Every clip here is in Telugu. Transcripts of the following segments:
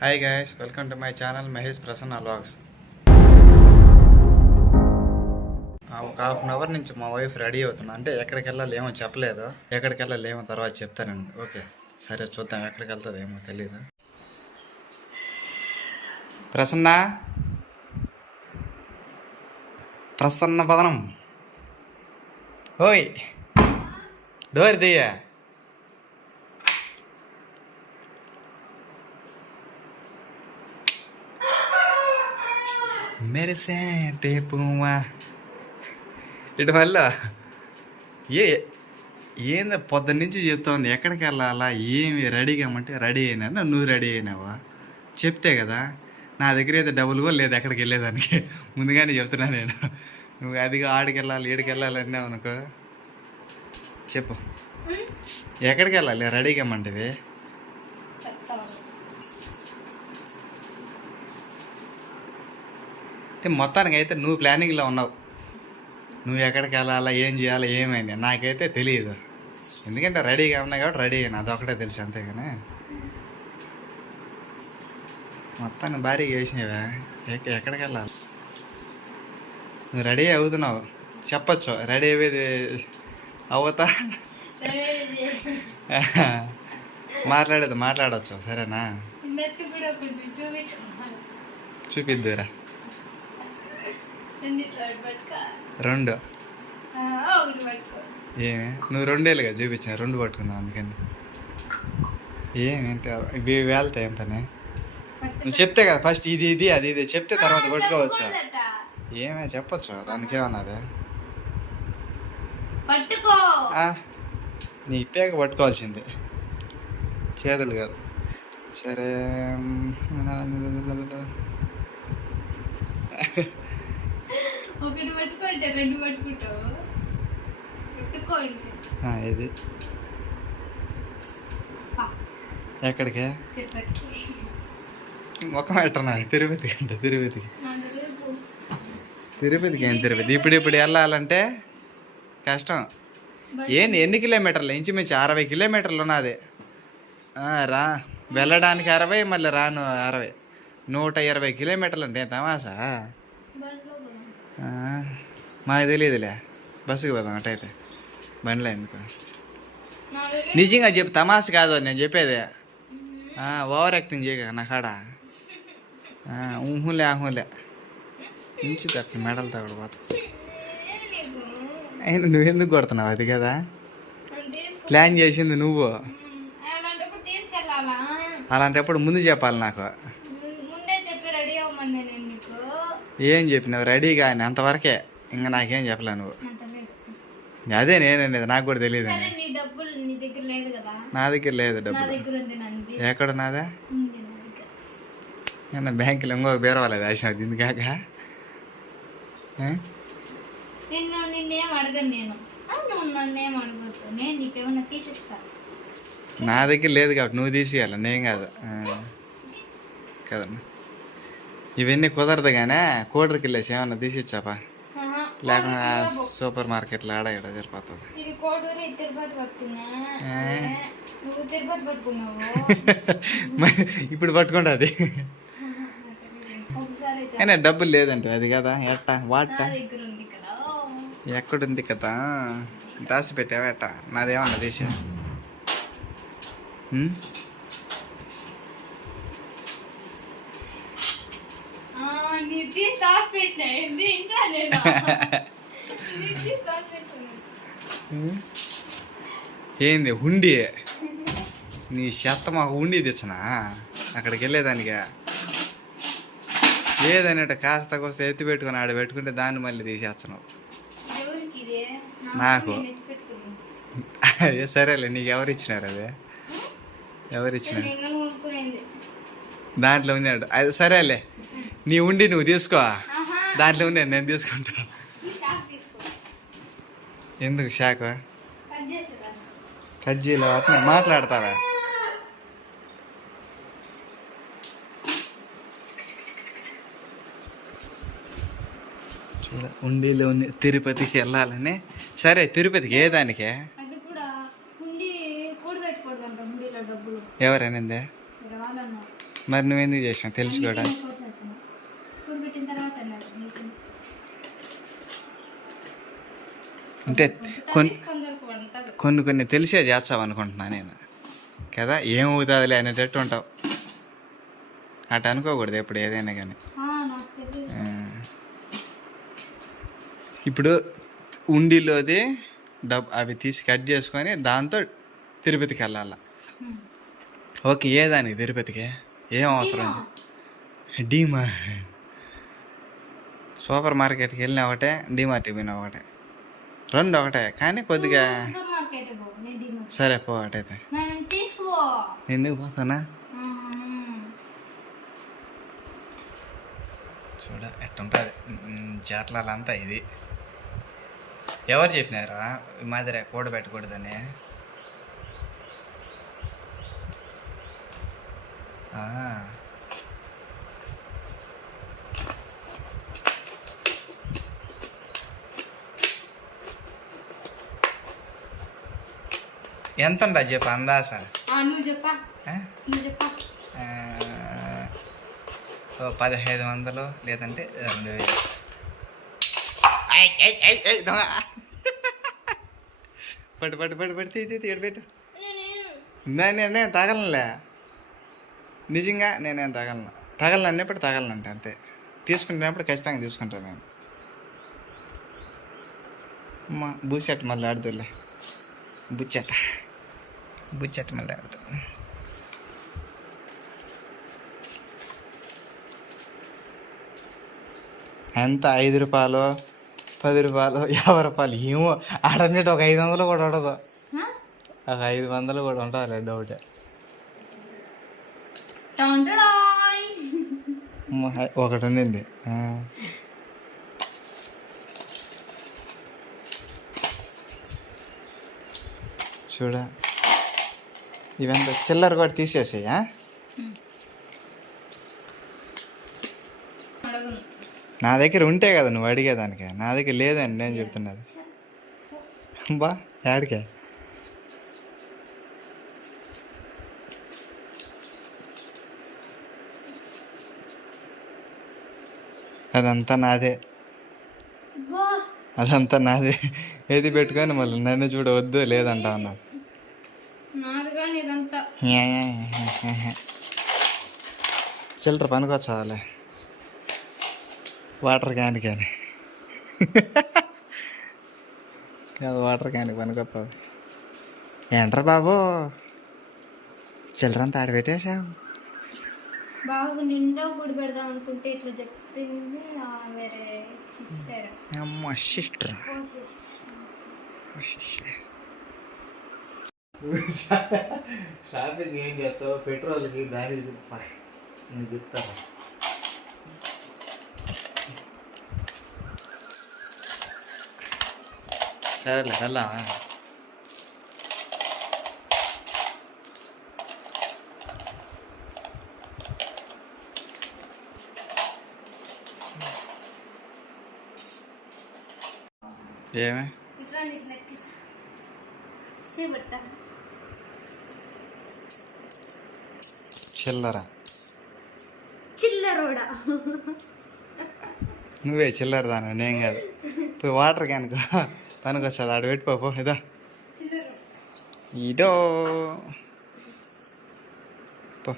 Hi guys welcome to my channel Mahesh Prasanna vlogs ఒక హాఫ్ అన్ అవర్ నుంచి మా వైఫ్ రెడీ అవుతున్నా. అంటే ఎక్కడికి వెళ్ళాలి ఏమో చెప్పలేదు. ఎక్కడికి వెళ్ళాలేమో తర్వాత చెప్తానండి ఓకే సరే చూద్దాం ఎక్కడికి వెళ్తుంది ఏమో తెలియదు ప్రసన్న? ప్రసన్న పదనం. ఓయ్ డోర్ దియ్యా మెరిసే టేపువా ఇటు వల్ల ఏ ఏంది పొద్దున్న నుంచి చెప్తోంది? ఎక్కడికి వెళ్ళాలా? ఏమి రెడీ కామంటే రెడీ అయినా. నువ్వు రెడీ అయినావా? చెప్తే కదా. నా దగ్గర అయితే డబ్బులు కూడా లేదు ఎక్కడికి వెళ్ళేదానికి. ముందుగానే చెప్తున్నా నేను. నువ్వు అదిగా ఆడికి వెళ్ళాలి ఈడికి వెళ్ళాలి అన్నావు అనుకో. చెప్పు. ఎక్కడికి వెళ్ళాలి? రెడీ కమ్మంటివి అంటే మొత్తానికి అయితే నువ్వు ప్లానింగ్లో ఉన్నావు. నువ్వు ఎక్కడికి వెళ్ళాలా ఏం చేయాలా ఏమైంది? నాకైతే తెలియదు ఎందుకంటే రెడీగా ఉన్నాయి కాబట్టి రెడీ అయినా అదొకటే తెలుసు అంతేగాని. మొత్తాన్ని భారీగా వేసినవా. ఎక్క- ఎక్కడికి వెళ్ళాలి? నువ్వు రెడీ అవుతున్నావు. చెప్పొచ్చు. రెడీ అయ్యేది అవుతా? మాట్లాడేది మాట్లాడచ్చు. సరేనా? చూపిద్దురా. రెండు ఏమి? నువ్వు రెండేళ్ళుగా చూపించిన రెండు పట్టుకున్నావు అందుకని. ఏమేంటి ఇవి వేళ్తాయి ఏం పని నువ్వు చెప్తే కదా ఫస్ట్ ఇది ఇది అది ఇది చెప్తే తర్వాత పట్టుకోవచ్చు. ఏమే చెప్పొచ్చు? దానికి ఏమన్నది నీ ఇప్పేక పట్టుకోవాల్సిందే. చేతులు కాదు. సరే ఒకటి పట్టుకుంటే రెండు పట్టుకుంటావు. ఇది. ఎక్కడికి? ముఖం పెట్టనా తిరుపతికి అంటే తిరుపతికి తిరుపతికి ఏం తిరుపతి? ఇప్పుడు ఇప్పుడు వెళ్ళాలంటే కష్టం. ఏంది? ఎన్ని కిలోమీటర్లు? ఇంచుమించు అరవై కిలోమీటర్లు ఉన్నది. రా. వెళ్ళడానికి అరవై మళ్ళీ రాను అరవై. నూట ఇరవై కిలోమీటర్లు అంటే తమాసా మాకు తెలియదులే. బస్సుకి పోదాం అటైతే. బండిలో ఎందుకు? నిజంగా చెప్పు తమాస కాదు నేను చెప్పేది. ఓవర్ యాక్టింగ్ చేయక నా కాడ. ఊహులే ఆహులే. ఇంచు తప్పి మెడలు తగడు పోతా. అయినా నువ్వెందుకు కొడుతున్నావు అది కదా? ప్లాన్ చేసింది నువ్వు. అలాంటప్పుడు ముందు చెప్పాలి నాకు ము- ముందే చెప్పి రెడీ అవ్వమని నేను నీకు ఏం చెప్పినావు? రెడీ కానీ అంతవరకే. ఇంకా నాకేం చెప్పలే నువ్వు. అదే నేననేది నాకు కూడా తెలియదు నీ దగ్గర లేదు డబ్బులు. ఎక్కడ నాదా? నేను బ్యాంకులో ఇంకొక బీరవాలేదు ఆశ దీని కాక? ఆ? నిన్ను నిన్నేం అడగను నేను. ఆ, నువ్వు నన్నేం అడగొద్దు. నేను నీకేమన్నా తీసిస్తా. నా దగ్గర లేదు కాబట్టి నువ్వు తీసేయాలి. నేను కాదు. కదమ్మా ఇవన్నీ కుదరదు కానీ కూడరికి వెళ్ళేసి ఏమన్నా తీసిచ్చాపా? లేకుండా సూపర్ మార్కెట్లో ఆడ ఇక్కడ సరిపోతుంది. ఇప్పుడు పట్టుకుంటా అది. అయినా డబ్బులు లేదంటే అది కదా ఎట్టా వాట? ఎక్కడుంది కదా పెట్టావా ఎట్ట? నాదేమన్నా తీసా ఏంది ఇంకా నేను హుండీ? నీ చెత్త మాకు హుండీ తెచ్చనా? అక్కడికి వెళ్ళేదానిగా లేదన్నట్టు కాస్త కోస్త ఎత్తి పెట్టుకుని ఆడ పెట్టుకుంటే దాన్ని మళ్ళీ తీసేస్తున్నావు. నాకు. అదే సరేలే నీకు ఎవరు ఇచ్చినారు అదే? ఎవరు ఇచ్చినారు? దాంట్లో ఉంది అంట. అది సరేలే. నీ ఉండి నువ్వు తీసుకో. దాంట్లో ఉంది నేను తీసుకుంటా. ఈ షాక్ తీసుకో. ఎందుకు షాక్? కట్ అట్లా మాట్లాడతావా? ఉండిలో ఉంది తిరుపతికి వెళ్ళాలని. సరే తిరుపతికి ఏ దానికే? ఇరవాలన్నా మరి నువ్వెందుకు చేసినావు? తెలిసి అంటే కొన్ని కొన్ని కొన్ని తెలిసే చేస్తావు అనుకుంటున్నా నేను. కదా? ఏమవుతుందిలే అనేటట్టు ఉంటావు. అటు అనుకోకూడదు ఎప్పుడు ఏదైనా కానీ. ఇప్పుడు ఉండిలోది డబ్ అవి తీసి కట్ చేసుకొని దాంతో తిరుపతికి వెళ్ళాల. ఓకే ఏ దానికి తిరుపతికి? ఏం అవసరం? డీమా. సూపర్ మార్కెట్కి వెళ్ళిన ఒకటే డీమార్ట్కి పోయిన ఒకటే. రెండు ఒకటే కానీ కొద్దిగా సరే పో అటైతే. ఎందుకు పోతానా. చూడ ఎట్టుంటుంది. జాతలాలంతా ఇది. ఎవరు చెప్పినారా? ఈ మాదిరి చెప్పు అందాస ఆ, ఆ? నువ్వు చెప్పా ఆ, ఓ పదహైదు వందలు లేదంటే రెండు వేలు. పట్టు పట్టు పట్టు పట్టు తీ తీ తీ, ఈడ పెట్టు. నేను తగలనులే. నిజంగా నేనేం తగలను. తగలను అన్నప్పుడు తగలనంటే అంతే తీసుకునేటప్పుడు ఖచ్చితంగా తీసుకుంటాను నేను. అమ్మా బూచెట్ మళ్ళీ ఆడుతులే బుచ్చెట బుచ్చెట్ మళ్ళీ ఆడుతూ ఎంత? ఐదు రూపాయలు? పది రూపాయలు? యాభై రూపాయలు? ఏమో ఆడన్నిటి ఒక ఐదు వందలు కూడా ఉండదు? ఒక ఐదు వందలు కూడా ఉంటుంది డౌట్. ఒకటి ఉండింది. చూడ. ఇవంతా చిల్లర కూడా తీసేసాయి నా దగ్గర ఉంటే కదా నువ్వు అడిగేదానికి. నా దగ్గర లేదని నేను చెప్తున్నది. బా యాడికే? అదంతా నాదే. అదంతా నాదే. ఏది పెట్టుకొని మళ్ళీ నన్ను చూడవద్దు లేదంట అన్నా నాది కానీ ఇదంతా చిల్లర పనికొచ్చాలే వాటర్ క్యాన్ కానీ కాదు వాటర్ క్యాన్ పనికొస్తుంది ఏంట్రా బాబు? చిల్లరంతా ఆడ పెట్టేశావు. బాగు నిండా గుడి పెడదాం అనుకుంటే ఇట్లా చెప్పింది వేరే సిస్టర్ అమ్మ సిస్టర్ షాపింగ్ ఏం చేస్తావు పెట్రోల్కి దారి నేను చెప్తాను సరేలే వెళ్దామా ఏమే ఇట్లా నీకు నెక్కిస్ సేబట్ట చిల్లర. చిల్లరోడా. నువ్వే చిల్లర దాని నేను కాదు. పోయి వాటర్ క్యాన్ పనికొచ్చదు ఆడ పెట్టుకోపో ఇదో. ఇదో. పో.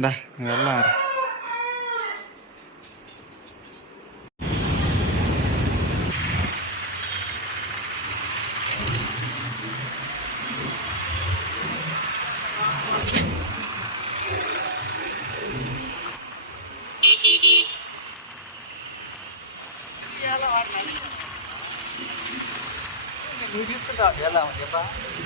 దా వెళ్దాం Sama dia, Pak.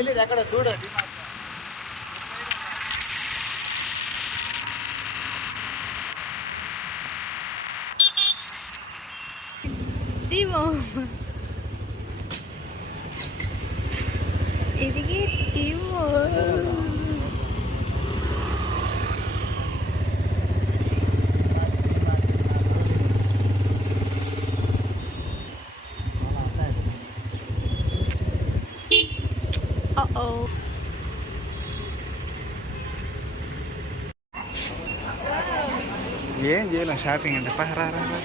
తెలియదు ఎక్కడ చూడు దీమో ఇదిగే ఏం చేయలేం షాపింగ్ అంటే పా రా రా రా.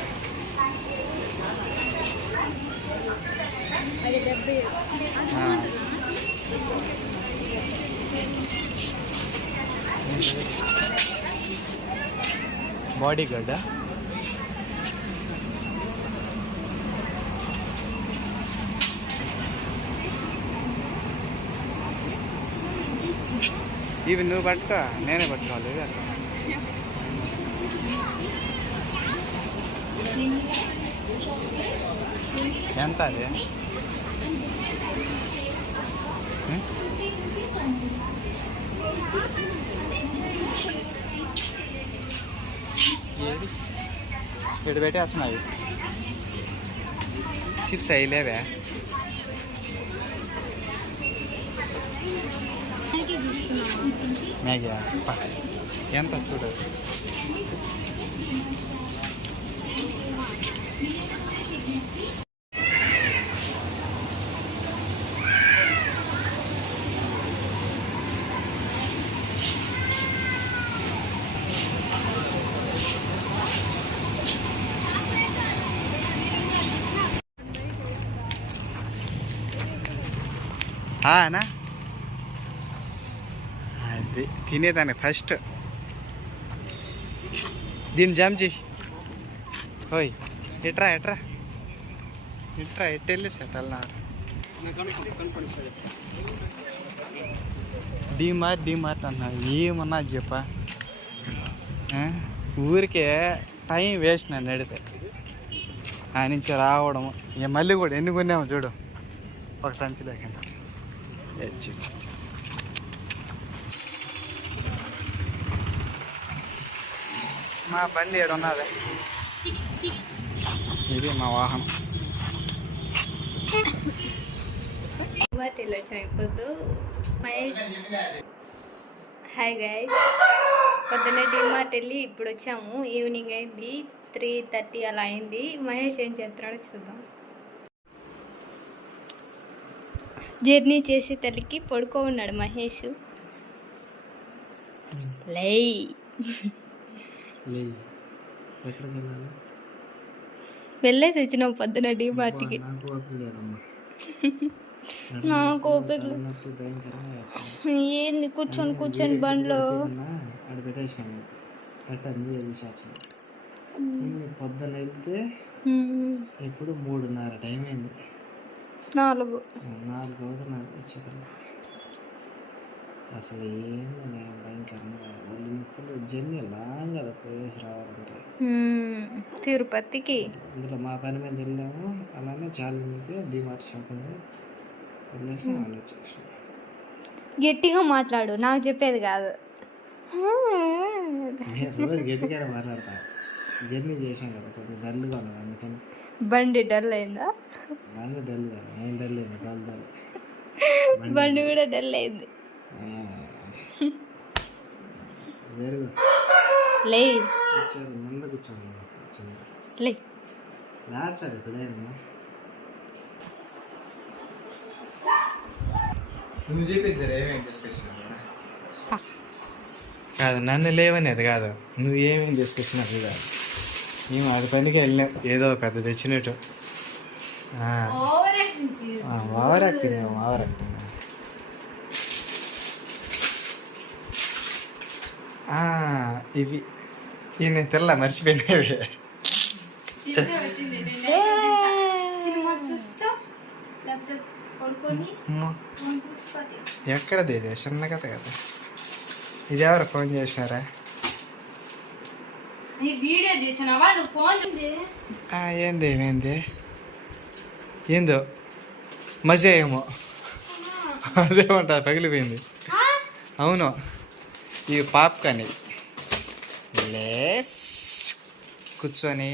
ఆ. బాడీ గార్డా ఇవి నువ్వు పట్టుకో నేనే పట్టుకోవాలి ఇవి అట్లా ఎంత అది? ఉం? ఏది ఇక్కడ పెట్టి వచ్చినాయి చిప్స్ అయ్యలేవే లేవే. మ్యాగీ ఎంత చూడదు అనా అది తినేదాన్ని ఫస్ట్ దీన్ని జంజి ఓయ్ ఎట్రా ఎట్రా ఎట్రా ఎట్ సెటల్ నాడు డీమార్ట్ డీమార్ట్ అన్నా ఏమన్నా చెప్పా ఊరికే టైం వేస్ట్ నన్ను అడిగితే ఆ నుంచి రావడము ఇక మళ్ళీ కూడా ఎన్ని కొన్నాము చూడు ఒక సంచి లేకుండా మా బండి ఏడు ఇది మా వాహనం. మహేష్. హాయ్ గైస్ పొద్దున్నే డిమార్ట్ వెళ్ళి ఇప్పుడు వచ్చాము ఈవినింగ్ అయింది. త్రీ థర్టీ అలా అయింది. మహేష్ ఏం చేస్తున్నాడో చూద్దాం. జర్నీ చేసి తల్లికి పడుకో ఉన్నాడు మహేష్. లై. వెళ్ళేసి వచ్చినాం పొద్దున డిమార్ట్కి నాకు ఓపిక. ఏంది కూర్చొని కూర్చొని బండ్లో? పొద్దున వెళ్తే. ఇప్పుడు మూడున్నర టైం అయింది. నాలుగు నాలుగు అవుతున్నారు వచ్చేదాన్ని అసలు ఏందని భయంకరంగా ఒళ్ళు నొప్పులు జర్నీ లాంగ్ కదా పోయేసి రావాలంటే. తిరుపతికి. ఇందులో మా పని మీద వెళ్ళాము అలానే చాలా డిమార్ట్ షాపింగ్ వెళ్ళేసి వాళ్ళు వచ్చేసాం గట్టిగా మాట్లాడు నాకు చెప్పేది కాదు. రోజు గట్టిగానే మాట్లాడతాను జర్నీ చేసాం కదా కొద్దిగా డల్గా ఉన్నాను అందుకని బండి డల్ అయిందా? బండి డల్గా నేను డల్ అయింది? డల్ డల్ బండి కూడా డల్ అయింది. లే. ముందు కూర్చోండి కూర్చోండి. లే. రాచారు ఇప్పుడేమో. నువ్వు చెప్పిద్దరు ఏమేమి తీసుకొచ్చినావు కాదు నన్ను లేవనేది కాదు. నువ్వు ఏమేమి తీసుకొచ్చినావు కాదు మేము అది పనికి వెళ్ళాం. ఏదో పెద్ద తెచ్చినట్టు. ఓవర్ యాక్టింగ్ ఓవర్ ఇవి. ఇవి నేను తెల్ల మర్చిపోయినవి. ఎక్కడది ఇది? చిన్న కథ కదా. ఇది ఎవరు ఫోన్ చేసినారా? నీ వీడియో తీసినావా? నువ్వు ఫోన్ చూసి ఆ, ఏంది ఏమైంది ఏందో? మజా ఏమో. అదేమంటా పగిలిపోయింది. అవును. ఇవి పాప్కార్న్. లేస్. కూర్చొని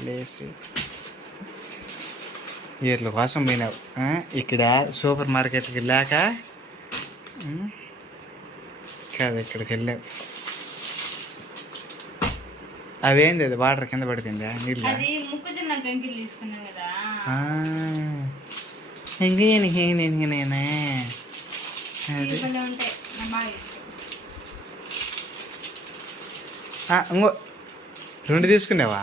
లేసి. వీళ్ళ కోసం పోయినావు? ఇక్కడ సూపర్ మార్కెట్కి వెళ్ళాక కాదు ఇక్కడికి వెళ్ళావు అవేంది అది? వాటర్ కింద పడిపోయిందా? నీళ్ళ? అది మొక్కజొన్న కంకిలు తీసుకున్నాం కదా. ఇష్టం. ఇంకో రెండు తీసుకున్నావా?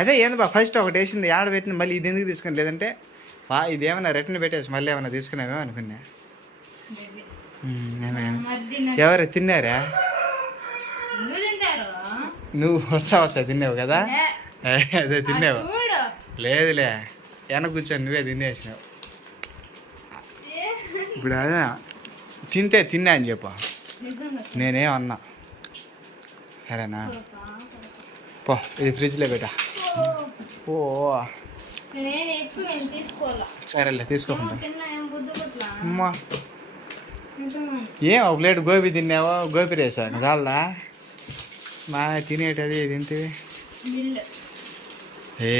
అదే ఏంది బా ఫస్ట్ ఒకటి వేసింది ఆడ పెట్టింది మళ్ళీ ఇది ఎందుకు తీసుకుని లేదంటే వా ఇదేమన్నా రిటర్న్ పెట్టేసి మళ్ళీ ఏమన్నా తీసుకున్నావో అనుకున్నా. ఎవరు తిన్నారా? నువ్వు వచ్చా వచ్చా తిన్నావు కదా? అదే తిన్నావు. లేదులే వెనక కూర్చొని నువ్వే తినేసినావు. ఇప్పుడు అదే తింటే తిన్నా అని చెప్పు. నేనేం అన్నా. సరేనా? పో ఇది ఫ్రిడ్జ్లో పెట్టా. ఓ, సరేలే తీసుకోకుండా. అమ్మా. ఏం ఒక ప్లేట్ గోబీ తిన్నావో? గోబీ రేసా? చాలా మా తినేటది తింటివి? బిల్లు ఏ